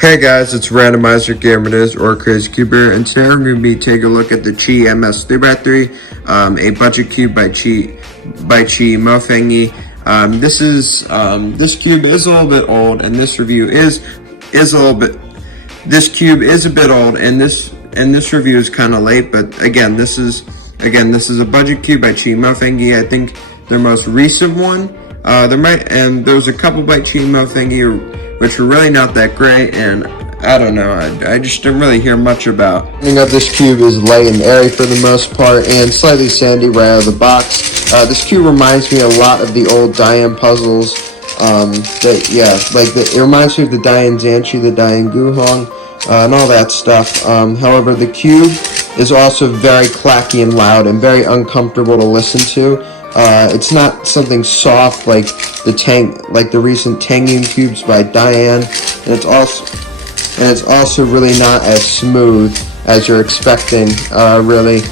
Hey guys, it's Randomizer Gamer or Crazy Cuber, and today we're going to be taking a look at the Qiyi MS 3x3, a budget cube by Qiyi Mofengi. This cube is a little bit old, and this review is a little bit. This cube is a bit old, and this review is kind of late. But again, this is a budget cube by Qiyi Mofengi. I think their most recent one. There was a couple by Qiyi Mofengi which were really not that great, and I don't know, I just didn't really hear much about. The ending of this cube is light and airy for the most part, and slightly sandy right out of the box. This cube reminds me a lot of the old Diane puzzles. It reminds me of the Diane Zanchi, the Diane Guhong, and all that stuff. However, the cube is also very clacky and loud and very uncomfortable to listen to. It's not something soft like the recent Tangium cubes by Diane, and it's also really not as smooth as you're expecting. Really,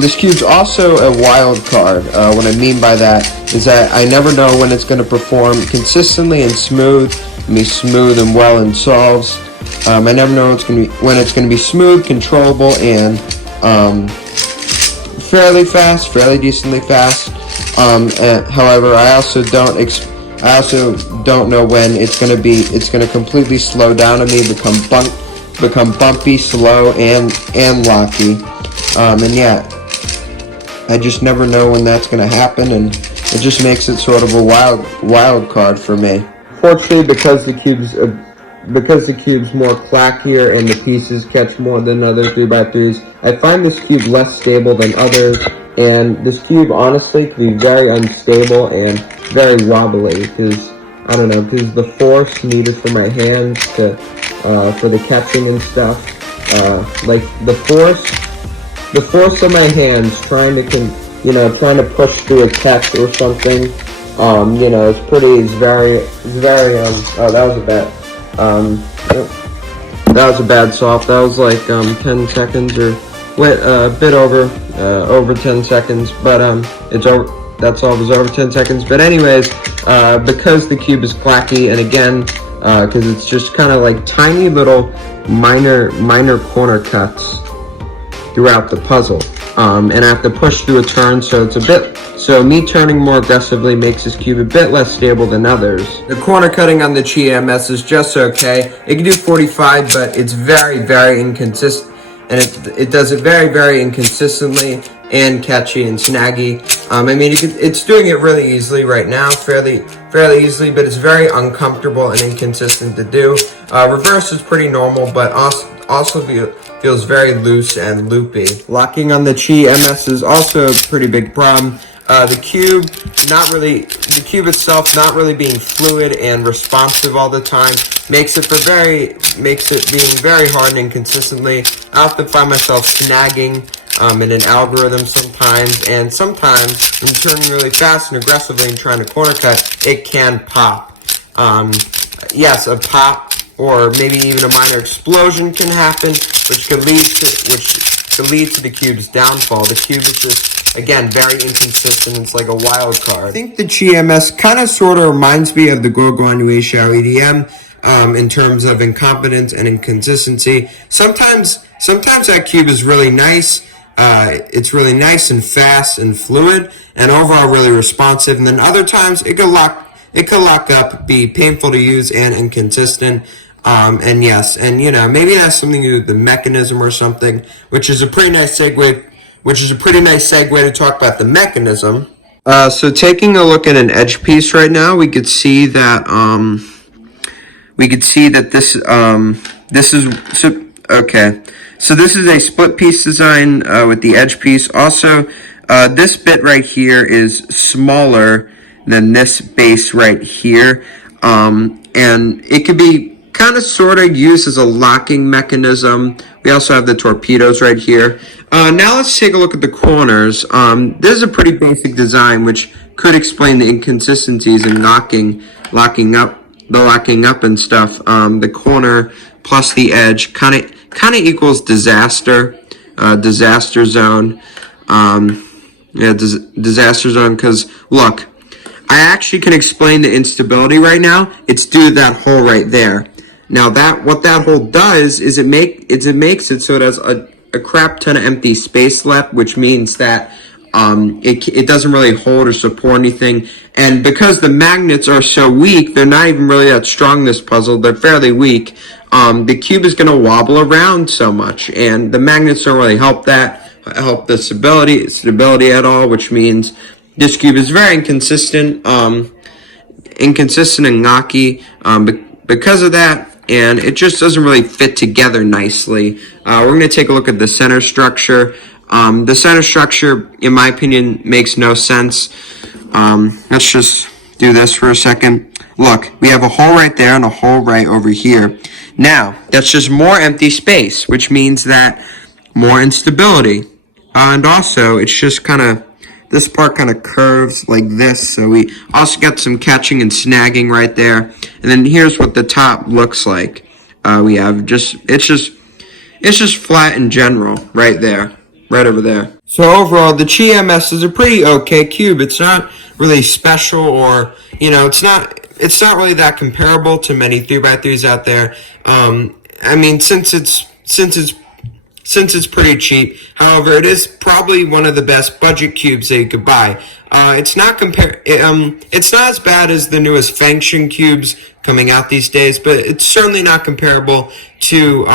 this cube's also a wild card. What I mean by that is that I never know when it's going to perform consistently and smooth and well in solves. I never know when it's going to be smooth, controllable, and fairly fast, fairly decently fast. However, I also don't know when it's gonna completely slow down on me, become bumpy, slow, and locky. I just never know when that's gonna happen, and it just makes it sort of a wild card for me. Fortunately, because the cube's more clackier and the pieces catch more than other 3x3s, I find this cube less stable than others. And this cube, honestly, can be very unstable and very wobbly because the force needed for my hands for the catching and stuff, the force of my hands trying to push through a catch or something, that was a bad soft. That was like 10 seconds or a bit over 10 seconds, but that solve was over 10 seconds. But anyways, because the cube is clacky, and again, because it's just kind of like tiny little minor corner cuts throughout the puzzle, and I have to push through a turn, so me turning more aggressively makes this cube a bit less stable than others. The corner cutting on the Qiyi MS is just okay. It can do 45, but it's very inconsistent. And it does it very inconsistently and catchy and snaggy. It's doing it really easily right now, fairly easily, but it's very uncomfortable and inconsistent to do. Reverse is pretty normal, but also feels very loose and loopy. Locking on the Qiyi MS is also a pretty big problem. The cube itself not really being fluid and responsive all the time makes it being very hard and inconsistently. I often find myself snagging in an algorithm sometimes, and sometimes when turning really fast and aggressively and trying to corner cut, it can pop. Yes, a pop or maybe even a minor explosion can happen, which could lead to the cube's downfall. The cube is just, again, very inconsistent. It's like a wild card. I think the Qiyi MS kind of sort of reminds me of the Guoguanhui Xiao EDM in terms of incompetence and inconsistency. Sometimes that cube is really nice. It's really nice and fast and fluid and overall really responsive. And then other times it could lock up, be painful to use and inconsistent. Maybe it has something to do with the mechanism or something, which is a pretty nice segue to talk about the mechanism. So taking a look at an edge piece right now, we could see that this is a split piece design with the edge piece. Also, this bit right here is smaller than this base right here, and it could be kind of sort of used as a locking mechanism. We also have the torpedoes right here. Now let's take a look at the corners. This is a pretty basic design which could explain the inconsistencies in locking up and stuff. The corner plus the edge kind of equals disaster zone. Disaster zone, because look, I actually can explain the instability right now. It's due to that hole right there. Now what that hole does is it makes it so it has a crap ton of empty space left, which means that it doesn't really hold or support anything. And because the magnets are so weak, they're not even really that strong in this puzzle. They're fairly weak. The cube is going to wobble around so much, and the magnets don't really help the stability at all, which means this cube is very inconsistent and knocky because of that. And it just doesn't really fit together nicely. We're going to take a look at the center structure. The center structure, in my opinion, makes no sense. Let's just do this for a second. Look, we have a hole right there and a hole right over here. Now, that's just more empty space, which means that more instability. And also, it's just this part kind of curves like this, so we also got some catching and snagging right there. And then here's what the top looks like. We have it's just flat in general right there, right over there. So overall, the Qiyi MS is a pretty okay cube. It's not really special, or it's not really that comparable to many 3x3s out there. I mean, since it's pretty cheap. However, it is probably one of the best budget cubes that you could buy. It's not as bad as the newest function cubes coming out these days, but it's certainly not comparable to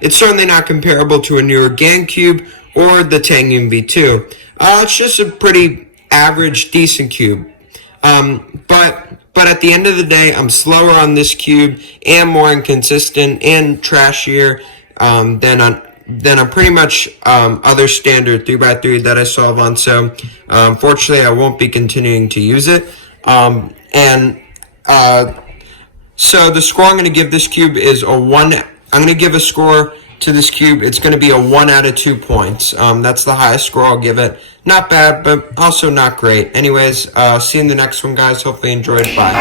It's certainly not comparable to a newer GameCube or the Tangium V2. It's just a pretty average, decent cube. But at the end of the day, I'm slower on this cube and more inconsistent and trashier than on pretty much other standard 3x3 that I solve on. So unfortunately, I won't be continuing to use it. So the score I'm going to give this cube is a 1. I'm going to give a score to this cube. It's going to be a 1 out of 2 points. That's the highest score I'll give it. Not bad, but also not great. Anyways, see you in the next one, guys. Hopefully you enjoyed. Bye.